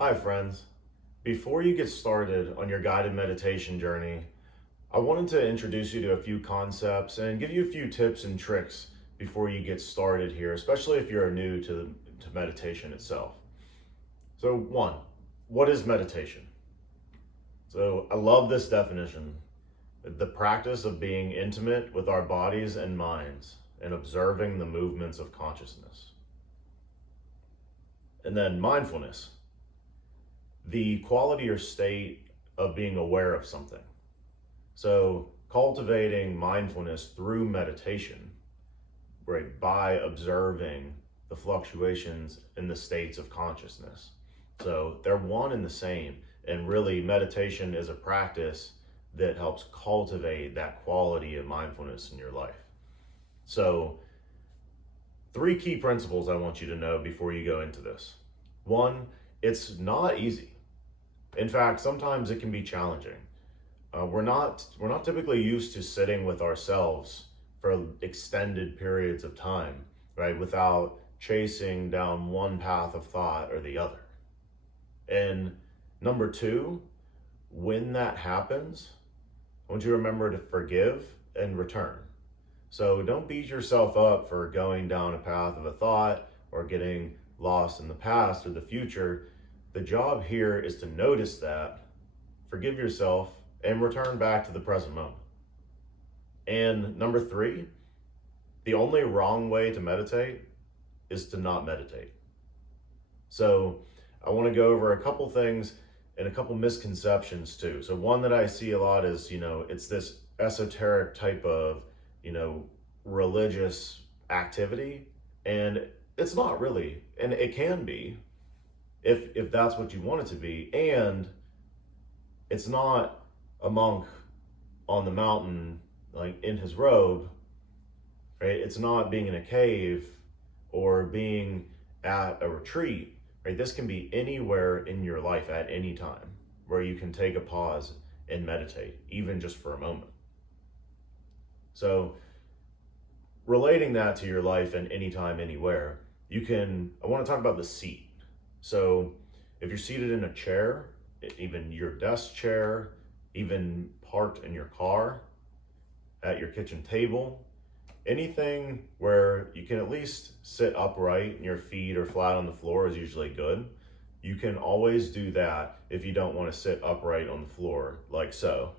Hi, friends. Before you get started on your guided meditation journey, I wanted to introduce you to a few concepts and give you a few tips and tricks before you get started here, especially if you're new to meditation itself. So, one, what is meditation? So, I love this definition: the practice of being intimate with our bodies and minds and observing the movements of consciousness. And then, mindfulness, the quality or state of being aware of something. So, cultivating mindfulness through meditation, right, by observing the fluctuations in the states of consciousness. So, they're one and the same. And really, meditation is a practice that helps cultivate that quality of mindfulness in your life. So, three key principles I want you to know before you go into this. One, it's not easy. In fact, sometimes it can be challenging. We're not typically used to sitting with ourselves for extended periods of time, right, without chasing down one path of thought or the other. And number two, when that happens, I want you to remember to forgive and return. So don't beat yourself up for going down a path of a thought or getting lost in the past or the future. The job here is to notice that, forgive yourself, and return back to the present moment. And number three, the only wrong way to meditate is to not meditate. So I want to go over a couple things and a couple misconceptions too. So one that I see a lot is, it's this esoteric type of, religious activity. And it's not really, and it can be if that's what you want it to be. And it's not a monk on the mountain, like in his robe, right? It's not being in a cave or being at a retreat, right? This can be anywhere in your life at any time where you can take a pause and meditate, even just for a moment. So, relating that to your life and anytime, anywhere, I want to talk about the seat. So, if you're seated in a chair, even your desk chair, even parked in your car, at your kitchen table, anything where you can at least sit upright and your feet are flat on the floor is usually good. You can always do that if you don't want to sit upright on the floor like so.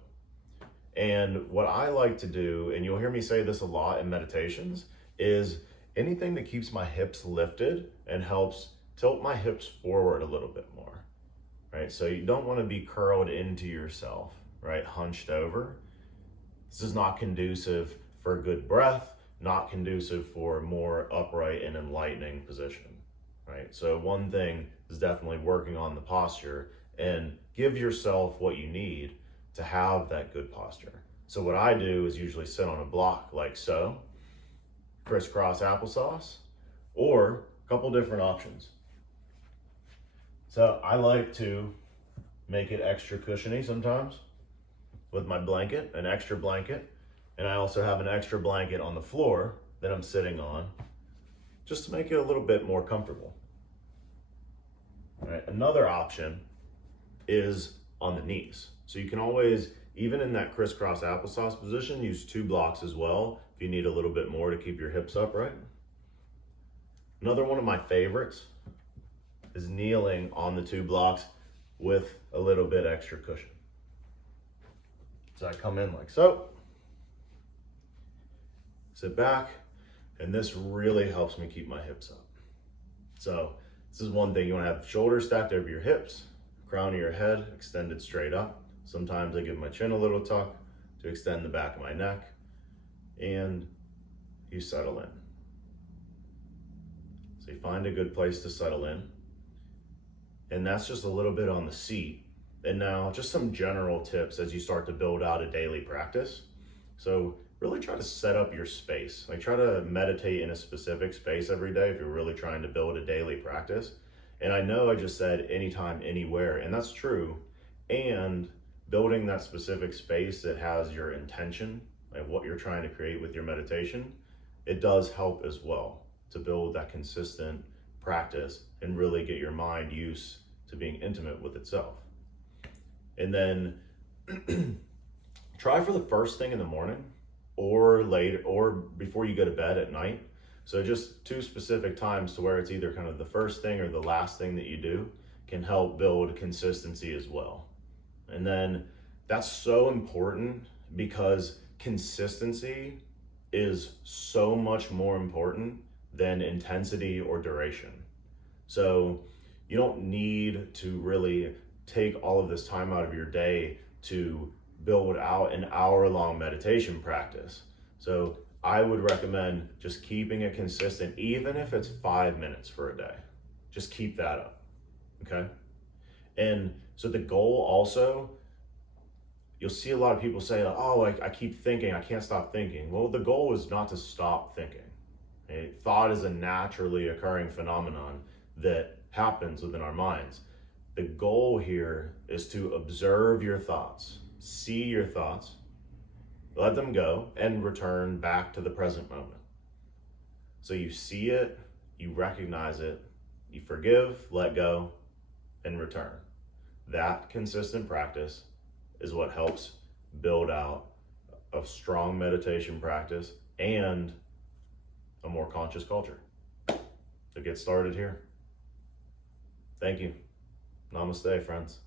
And what I like to do, and you'll hear me say this a lot in meditations, is anything that keeps my hips lifted and helps tilt my hips forward a little bit more, right? So you don't want to be curled into yourself, right? Hunched over. This is not conducive for good breath, not conducive for more upright and enlightening position, right? So one thing is definitely working on the posture and give yourself what you need to have that good posture. So what I do is usually sit on a block like so, crisscross applesauce, or a couple different options. So I like to make it extra cushiony sometimes with my blanket, an extra blanket, and I also have an extra blanket on the floor that I'm sitting on just to make it a little bit more comfortable. All right, another option is on the knees. So you can always, even in that crisscross applesauce position, use 2 blocks as well if you need a little bit more to keep your hips upright. Another one of my favorites is kneeling on the 2 blocks with a little bit extra cushion. So I come in like so, sit back, and this really helps me keep my hips up. So this is one thing: you want to have shoulders stacked over your hips, crown of your head extended straight up. Sometimes I give my chin a little tuck to extend the back of my neck, and you settle in. So you find a good place to settle in, and that's just a little bit on the seat. And now just some general tips as you start to build out a daily practice. So really try to set up your space. Like, try to meditate in a specific space every day if you're really trying to build a daily practice. And I know I just said anytime, anywhere, and that's true. And building that specific space that has your intention and what you're trying to create with your meditation, it does help as well to build that consistent practice and really get your mind used to being intimate with itself. And then try for the first thing in the morning or late or before you go to bed at night. So just 2 specific times to where it's either kind of the first thing or the last thing that you do can help build consistency as well. And then that's so important because consistency is so much more important than intensity or duration. So you don't need to really take all of this time out of your day to build out an hour-long meditation practice. So I would recommend just keeping it consistent, even if it's 5 minutes for a day. Just keep that up, okay? And so the goal also, you'll see a lot of people say, oh, I keep thinking, I can't stop thinking. Well, the goal is not to stop thinking. Okay? Thought is a naturally occurring phenomenon that happens within our minds. The goal here is to observe your thoughts, see your thoughts, let them go, and return back to the present moment. So you see it, you recognize it, you forgive, let go, and return. That consistent practice is what helps build out a strong meditation practice and a more conscious culture. So get started here. Thank you. Namaste, friends.